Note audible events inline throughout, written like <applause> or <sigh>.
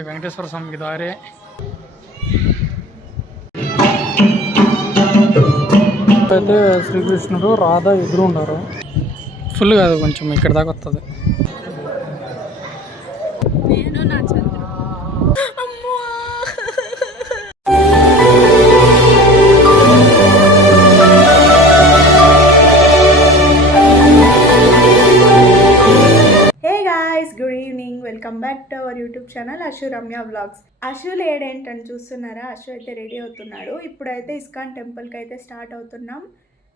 వెంకటేశ్వర స్వామికి దారే అయితే శ్రీకృష్ణుడు రాధ ఎదురు ఉన్నారు ఫుల్ కాదు కొంచెం ఇక్కడ దాకా వస్తుంది welcome back to our YouTube channel Ashu Ramya vlogs Ashu లేడేంటని చూస్తున్నారా? అశు అయితే రెడీ అవుతున్నాడు. ఇప్పుడైతే ఇస్కాన్ టెంపుల్కి అయితే స్టార్ట్ అవుతున్నాం.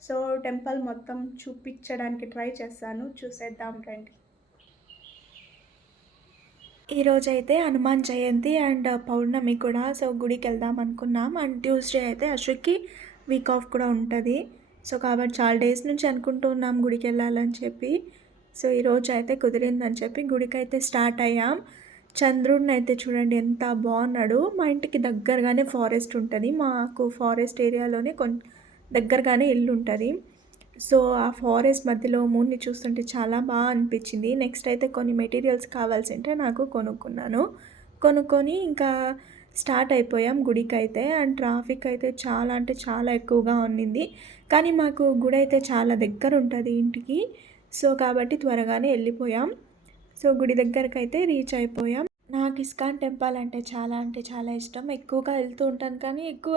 సో టెంపుల్ మొత్తం చూపించడానికి ట్రై చేస్తాను. చూసేద్దాం రండి. ఈరోజు అయితే హనుమాన్ జయంతి అండ్ పౌర్ణమి కూడా. సో గుడికి వెళ్దాం అనుకున్నాం. అండ్ ట్యూస్డే అయితే అశుకి వీక్ ఆఫ్ కూడా ఉంటుంది. సో కాబట్టి చాలా డేస్ నుంచి అనుకుంటున్నాం గుడికి వెళ్ళాలని చెప్పి. సో ఈరోజు అయితే కుదిరిందని చెప్పి గుడికి అయితే స్టార్ట్ అయ్యాం. చంద్రుడిని అయితే చూడండి ఎంత బాగున్నాడు. మా ఇంటికి దగ్గరగానే ఫారెస్ట్ ఉంటుంది. మాకు ఫారెస్ట్ ఏరియాలోనే కొన్ దగ్గరగానే ఇల్లు ఉంటుంది. సో ఆ ఫారెస్ట్ మధ్యలో మూన్ని చూస్తుంటే చాలా బాగా అనిపించింది. నెక్స్ట్ అయితే కొన్ని మెటీరియల్స్ కావాల్సి ఉంటే నాకు కొనుక్కున్నాను. కొనుక్కొని ఇంకా స్టార్ట్ అయిపోయాం గుడికి అయితే అండ్ ట్రాఫిక్ అయితే చాలా అంటే చాలా ఎక్కువగా ఉన్నింది కానీ మాకు గుడి అయితే చాలా దగ్గర ఉంటుంది ఇంటికి. సో కాబట్టి త్వరగానే వెళ్ళిపోయాం. సో గుడి దగ్గరకు అయితే రీచ్ అయిపోయాం. నాకు ఇస్కాన్ టెంపుల్ అంటే చాలా అంటే చాలా ఇష్టం. ఎక్కువగా వెళ్తూ ఉంటాను కానీ ఎక్కువ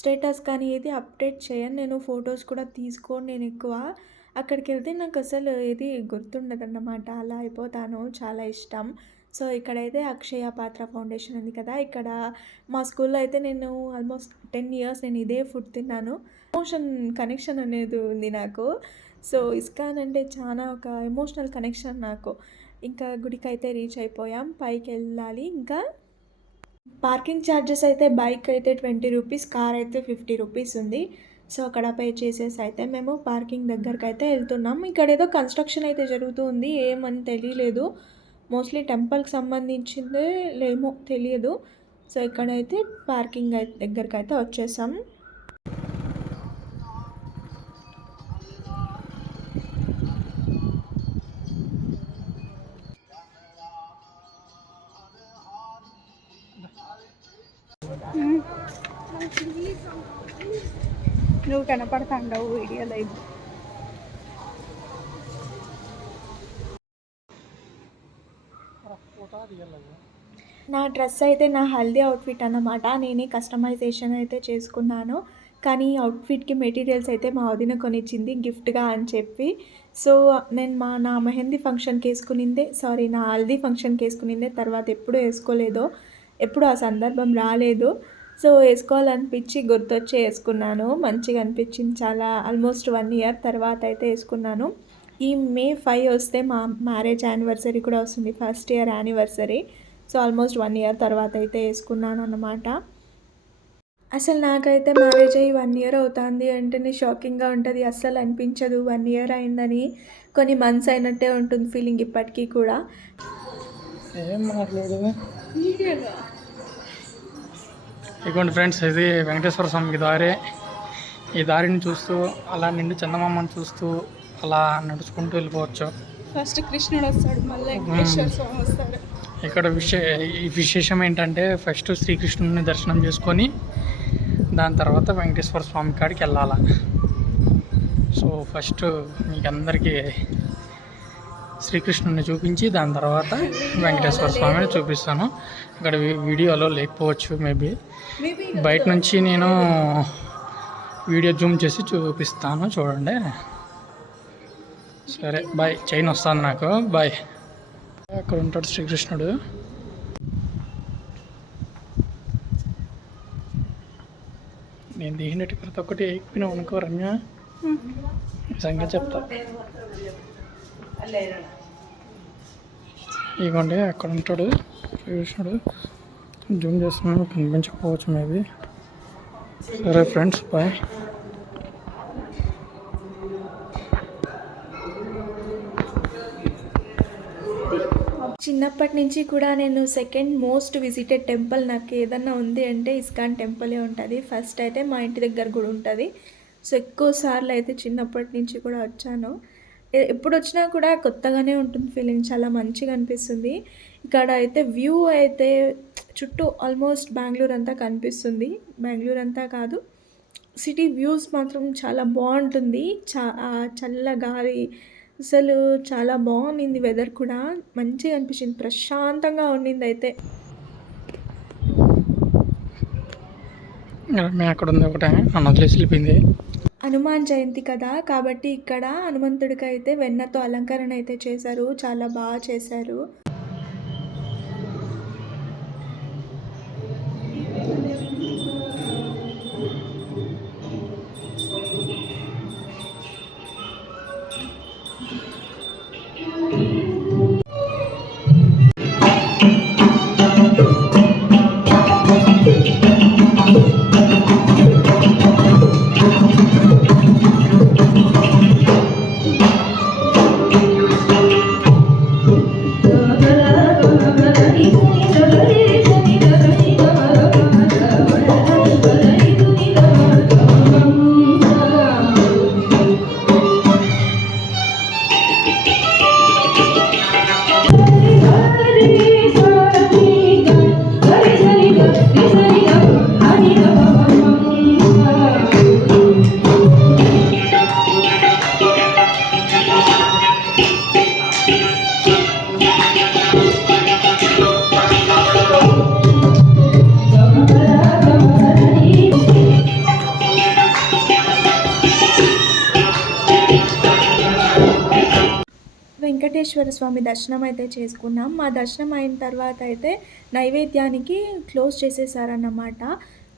స్టేటస్ కానీ ఏది అప్డేట్ చేయను. నేను ఫొటోస్ కూడా తీసుకోను నేను ఎక్కువ. అక్కడికి వెళ్తే నాకు అసలు ఏది గుర్తుండదన్నమాట. అలా అయిపోతాను. చాలా ఇష్టం. సో ఇక్కడైతే అక్షయ పాత్ర ఫౌండేషన్ ఉంది కదా. ఇక్కడ మా స్కూల్లో అయితే నేను ఆల్మోస్ట్ టెన్ ఇయర్స్ నేను ఇదే ఫుడ్ తిన్నాను. మోషన్ కనెక్షన్ అనేది ఉంది నాకు. సో ఇస్కాన్ అంటే చాలా ఒక ఎమోషనల్ కనెక్షన్ నాకు. ఇంకా గుడికి అయితే రీచ్ అయిపోయాం పైకి వెళ్ళాలి. ఇంకా పార్కింగ్ ఛార్జెస్ అయితే బైక్ అయితే ట్వంటీ రూపీస్ కార్ అయితే ఫిఫ్టీ రూపీస్ ఉంది. సో అక్కడ పే చేసేసి అయితే మేము పార్కింగ్ దగ్గరికి అయితే వెళ్తున్నాం. ఇక్కడ ఏదో కన్స్ట్రక్షన్ అయితే జరుగుతూ ఉంది ఏమని తెలియలేదు. మోస్ట్లీ టెంపుల్కి సంబంధించిందే లేమో తెలియదు. సో ఇక్కడైతే పార్కింగ్ అయితే దగ్గరికి అయితే వచ్చేసాం. నువ్వు కనపడతాండవు వీడియోలో నా డ్రెస్ అయితే నా హల్దీ అవుట్ఫిట్ అన్నమాట. నేనే కస్టమైజేషన్ అయితే చేసుకున్నాను. కానీ అవుట్ఫిట్కి మెటీరియల్స్ అయితే మా వదిన కొనిచ్చింది గిఫ్ట్గా అని చెప్పి. సో నేను మా నా మెహందీ ఫంక్షన్కి వేసుకునిందే సారీ నా హల్దీ ఫంక్షన్కి వేసుకునిందే తర్వాత ఎప్పుడు వేసుకోలేదో ఎప్పుడు ఆ సందర్భం రాలేదు సో వేసుకోవాలనిపించి గుర్తొచ్చి వేసుకున్నాను. మంచిగా అనిపించింది చాలా. ఆల్మోస్ట్ వన్ ఇయర్ తర్వాత అయితే వేసుకున్నాను. ఈ మే ఫైవ్ వస్తే మా మ్యారేజ్ యానివర్సరీ కూడా వస్తుంది. First year anniversary. So almost one year తర్వాత అయితే వేసుకున్నాను అన్నమాట. అసలు నాకైతే మ్యారేజ్ అయ్యి వన్ ఇయర్ అవుతుంది అంటేనే షాకింగ్గా ఉంటుంది. అస్సలు అనిపించదు. వన్ ఇయర్ అయిందని కొన్ని మంత్స్ అయినట్టే ఉంటుంది ఫీలింగ్ ఇప్పటికీ కూడా. ఏం ఇదిగోండి ఫ్రెండ్స్ ఇది వెంకటేశ్వర స్వామికి దారే. ఈ దారిని చూస్తూ అలా నిండు చందమామని చూస్తూ అలా నడుచుకుంటూ వెళ్ళిపోవచ్చు. ఫస్ట్ కృష్ణుడు వస్తాడు మళ్ళీ వెంకటేశ్వర స్వామి వస్తాడు. ఇక్కడ విశే ఈ విశేషం ఏంటంటే ఫస్ట్ శ్రీకృష్ణుని దర్శనం చేసుకొని దాని తర్వాత వెంకటేశ్వర స్వామి కాడికి వెళ్ళాల. సో ఫస్ట్ మీకు అందరికీ శ్రీకృష్ణుని చూపించి దాని తర్వాత వెంకటేశ్వర స్వామిని చూపిస్తాను. ఇక్కడ వీ- వీడియోలో లేకపోవచ్చు మేబీ. బయట నుంచి నేను వీడియో జూమ్ చేసి చూపిస్తాను. చూడండి. సరే బాయ్. చైన్ వస్తుంది నాకు. బాయ్. అక్కడ ఉంటాడు శ్రీకృష్ణుడు. నేను దిగినట్టు ప్రతి ఒక్కటి ఎక్కిపోయినావు అనుకో రమ్య సంగతి చెప్తా. ఇదిగోండి అక్కడ ఉంటాడు? శ్రీకృష్ణుడు జూమ్ చేస్తున్నాను కనిపించకపోవచ్చు మేబీ. సరే ఫ్రెండ్స్ బాయ్. చిన్నప్పటి నుంచి కూడా నేను సెకండ్ మోస్ట్ విజిటెడ్ టెంపుల్ నాకు ఏదన్నా ఉంది అంటే ఇస్కాన్ టెంపులే ఉంటుంది. ఫస్ట్ అయితే మా ఇంటి దగ్గర కూడా ఉంటుంది. సో ఎక్కువ సార్లు అయితే చిన్నప్పటి నుంచి కూడా వచ్చాను. ఎప్పుడు వచ్చినా కూడా కొత్తగానే ఉంటుంది ఫీలింగ్ చాలా మంచిగా అనిపిస్తుంది. ఇక్కడ అయితే వ్యూ అయితే చుట్టూ ఆల్మోస్ట్ బెంగళూరు అంతా కనిపిస్తుంది. బెంగళూరు అంతా కాదు సిటీ వ్యూస్ మాత్రం చాలా బాగుంటుంది. చా చల్ల గాలి అసలు చాలా బాగుంది వెదర్ కూడా. మంచిగా అనిపించింది ప్రశాంతంగా ఉండింది అయితే. మేము అక్కడ ఉంది ఒకటే నన్ను వదిలేసి వెళ్ళిపోయింది. హనుమాన్ జయంతి కదా కాబట్టి ఇక్కడ హనుమంతుడికి అయితే వెన్నతో అలంకరణ అయితే చేశారు చాలా బాగా చేశారు. Amém. వెంకటేశ్వర స్వామి దర్శనం అయితే చేసుకున్నాం. మా దర్శనం అయిన తర్వాత అయితే నైవేద్యానికి క్లోజ్ చేసేసారన్నమాట.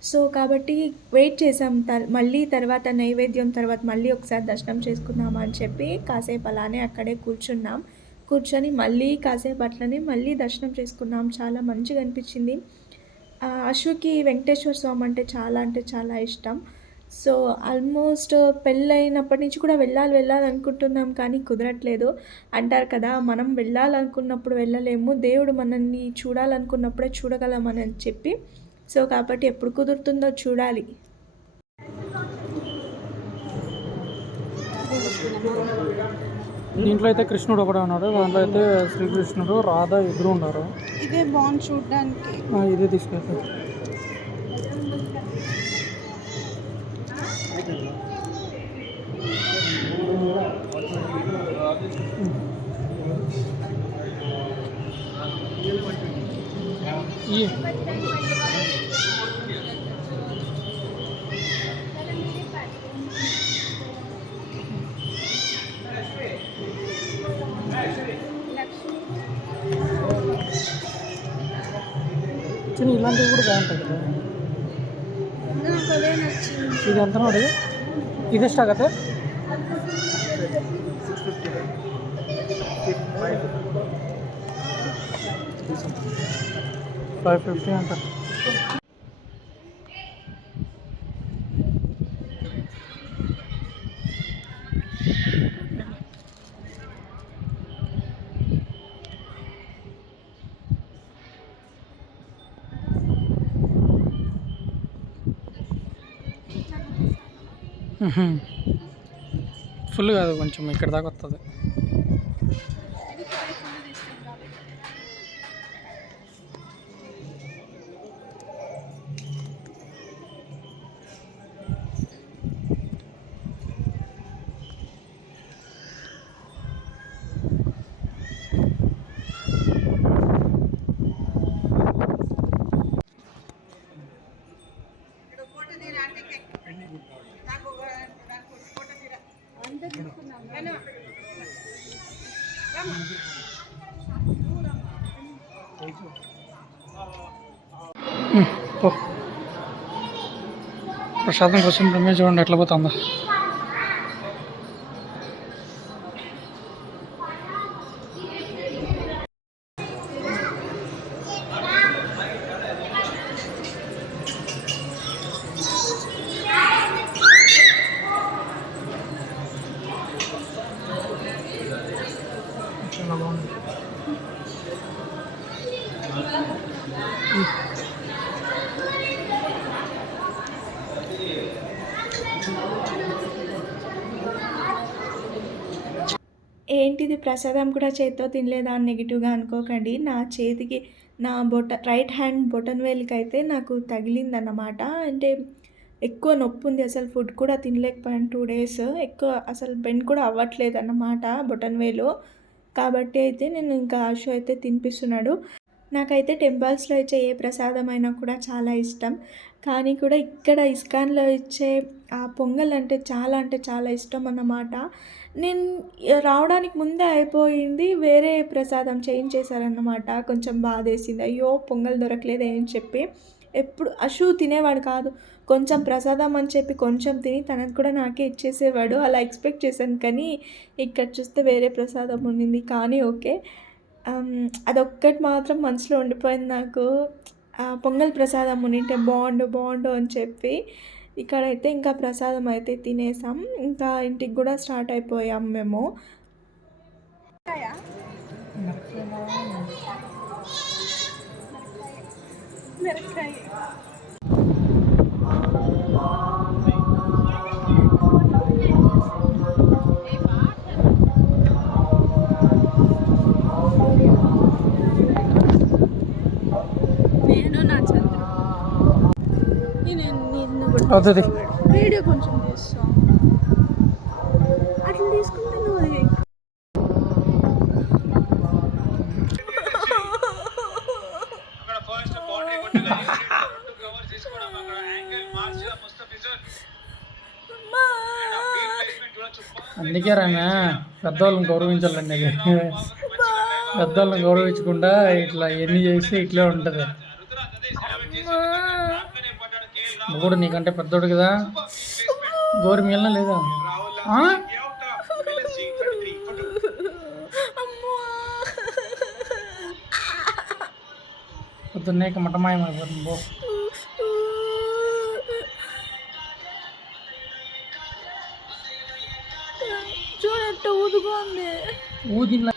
సో కాబట్టి వెయిట్ చేసాం తర్ మళ్ళీ తర్వాత నైవేద్యం తర్వాత మళ్ళీ ఒకసారి దర్శనం చేసుకుందాం అని చెప్పి కాసేపు అలానే అక్కడే కూర్చున్నాం. కూర్చొని మళ్ళీ కాసేపు అట్లనే మళ్ళీ దర్శనం చేసుకున్నాం. చాలా మంచిగా అనిపించింది. అశుకి వెంకటేశ్వర స్వామి అంటే చాలా అంటే చాలా ఇష్టం. సో ఆల్మోస్ట్ పెళ్ళైనప్పటి నుంచి కూడా వెళ్ళాలి వెళ్ళాలి అనుకుంటున్నాం కానీ కుదరట్లేదు. అంటారు కదా మనం వెళ్ళాలనుకున్నప్పుడు వెళ్ళలేము దేవుడు మనల్ని చూడాలనుకున్నప్పుడే చూడగలమని చెప్పి. సో కాబట్టి ఎప్పుడు కుదురుతుందో చూడాలి. దీంట్లో అయితే కృష్ణుడు ఒకడే ఉన్నాడు దాంట్లో అయితే శ్రీకృష్ణుడు రాధ ఇద్దరు ఉన్నారు. ఇదే బాగుంది చూడడానికి. ఇదే తీసుకెళ్తారు. చిన్న ఇలాంటివి కూడా బాగుంటాయి కదా నాకు అదే నచ్చింది ఇది ఎంత ನೋಡಿ ಇದು ಎಷ್ಟಾಗತ್ತೆ ಫೈವ್ five fifty అంట <laughs> ఫుల్ కాదు కొంచెం ఇక్కడ దాకా వస్తుంది ప్రసాదం కోసం రమ్య చూడండి ఎట్లా పోతుందా? చాలా బాగుంది. ప్రసాదం కూడా చేత్తో తినలేదా అని నెగిటివ్గా అనుకోకండి. నా చేతికి నా బొట రైట్ హ్యాండ్ బొటన్ వేలికి అయితే నాకు తగిలిందన్నమాట. అంటే ఎక్కువ నొప్పి ఉంది. అసలు ఫుడ్ కూడా తినలేకపోయాను టూ డేస్. ఎక్కువ అసలు బెండ్ కూడా అవ్వట్లేదు అన్నమాట బొటన్ వేలు. కాబట్టి అయితే నేను ఇంకా ఆశు అయితే తినిపిస్తున్నాడు. నాకైతే టెంపుల్స్లో ఇచ్చే ఏ ప్రసాదం అయినా కూడా చాలా ఇష్టం. కానీ కూడా ఇక్కడ ఇస్కాన్లో ఇచ్చే ఆ పొంగల్ అంటే చాలా అంటే చాలా ఇష్టం అన్నమాట. నేను రావడానికి ముందే అయిపోయింది వేరే ప్రసాదం చేంజ్ చేశారన్నమాట. కొంచెం బాధేసింది. అయ్యో పొంగల్ దొరకలేదు అని చెప్పి. ఎప్పుడు అషు తినేవాడు కాదు. కొంచెం ప్రసాదం అని చెప్పి కొంచెం తిని తనకు కూడా నాకే ఇచ్చేసేవాడు. అలా ఎక్స్పెక్ట్ చేశాను కానీ ఇక్కడ చూస్తే వేరే ప్రసాదం ఉండింది కానీ ఓకే. అదొక్కటి మాత్రం మనసులో ఉండిపోయింది నాకు. పొంగల్ ప్రసాదం ఉండింటే బాగుండు బాగుండు అని చెప్పి ఇక్కడైతే ఇంకా ప్రసాదం అయితే తినేసాం. ఇంకా ఇంటికి కూడా స్టార్ట్ అయిపోయాం మేము. నేను అవుతుంది. వీడియో కొంచెం అట్లా తీసుకుంటే నువ్వు అందుకే రానా పెద్దవాళ్ళని గౌరవించాలండి అది. పెద్దవాళ్ళని గౌరవించకుండా ఇట్లా ఎన్ని చేసి ఇట్లే ఉంటుంది రుద్ర అదే సెలబ్రేట్ చేసి నాకనే కూడా నీకంటే పెద్దోడు కదా? గోరు మిగిలిన లేదా? రాహుల్ ఆ? అవుట్ ఎల్ఎస్జి 33 ఫోటో పొద్దున్నే మటమాయం అయిపోతుంది బో చూడట్టు ఉంది ఊదిన